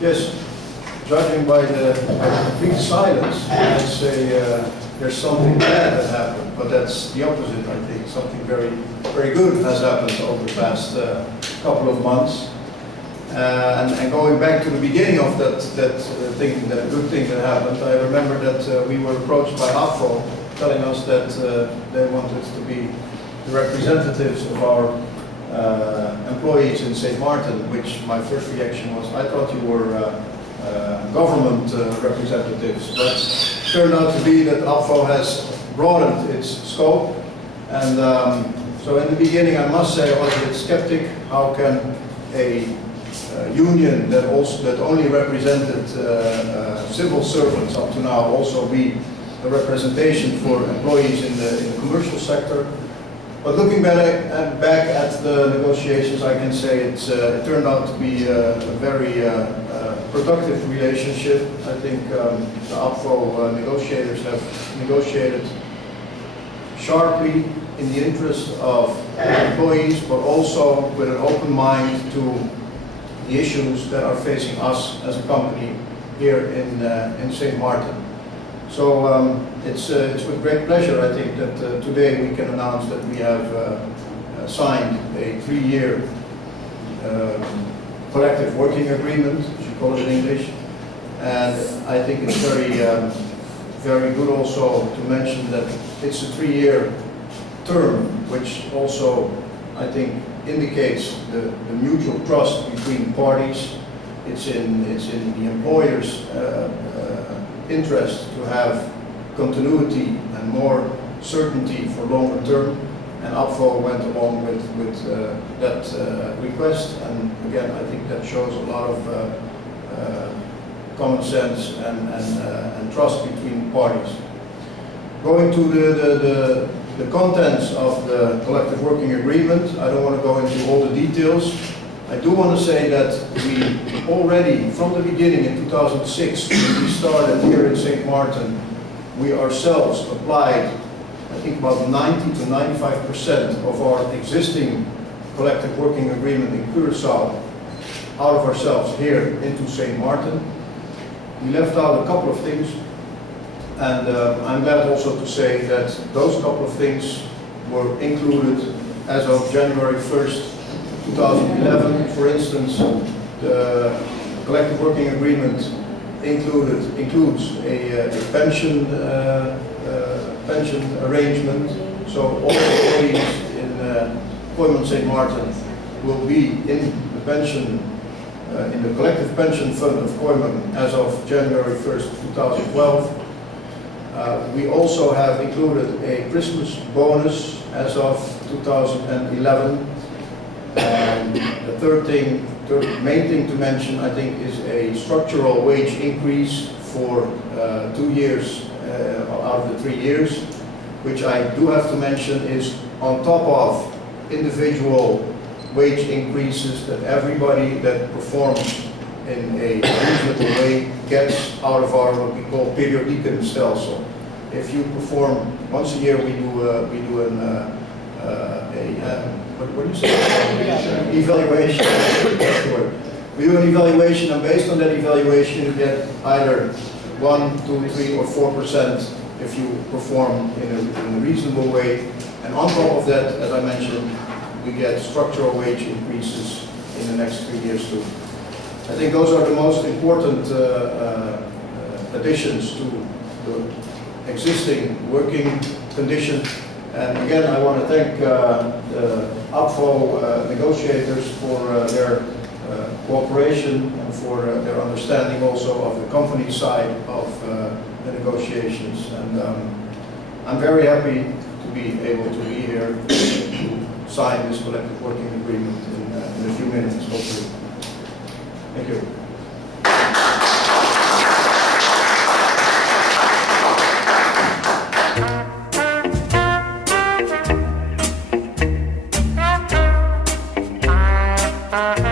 Yes, judging by the complete silence, I'd say there's something bad that happened, but that's the opposite, I think. Something very, very good has happened over the past couple of months. And going back to the beginning of that good thing that happened, I remember that we were approached by ABVO telling us that they wanted to be the representatives of our employees in St. Maarten, which my first reaction was, I thought you were government representatives, but it turned out to be that ABVO has broadened its scope, and so in the beginning I must say I was a bit skeptic. How can a union that only represented civil servants up to now also be a representation for employees in the commercial sector? But looking back at the negotiations, I can say it turned out to be a very productive relationship. I think the ABVO negotiators have negotiated sharply in the interest of employees, but also with an open mind to the issues that are facing us as a company here in St. Maarten. So it's with great pleasure, I think, that today we can announce that we have signed a 3-year collective working agreement, as you call it in English. And I think it's very good also to mention that it's a 3-year term, which also, I think, indicates the mutual trust between parties. It's in the employer's interest to have continuity and more certainty for longer term, and ABVO went along with that request, and again I think that shows a lot of common sense and trust between parties. Going to the contents of the collective working agreement, I don't want to go into all the details. I do want to say that we already, from the beginning in 2006, when we started here in St. Maarten, we ourselves applied, I think, about 90 to 95% of our existing collective working agreement in Curaçao out of ourselves here into St. Maarten. We left out a couple of things, and I'm glad also to say that those couple of things were included as of January 1st, 2011. For instance, the collective working agreement includes a pension arrangement. So all employees in Kooyman St will be in the pension, in the collective pension fund of Kooyman as of January 1st, 2012. We also have included a Christmas bonus as of 2011. The main thing to mention, I think, is a structural wage increase for 2 years out of the 3 years, which I do have to mention is on top of individual wage increases that everybody that performs in a reasonable way gets out of our what we call periodieke stelsel. If you perform once a year, we do an what do you say? Evaluation. We do an evaluation, and based on that evaluation, you get either 1, 2, 3, or 4% if you perform in a reasonable way. And on top of that, as I mentioned, we get structural wage increases in the next 3 years too. I think those are the most important additions to the existing working condition. And again, I want to thank the ABVO negotiators for their cooperation and for their understanding also of the company side of the negotiations. And I'm very happy to be able to be here to sign this collective working agreement in a few minutes, hopefully. Thank you. Uh-huh.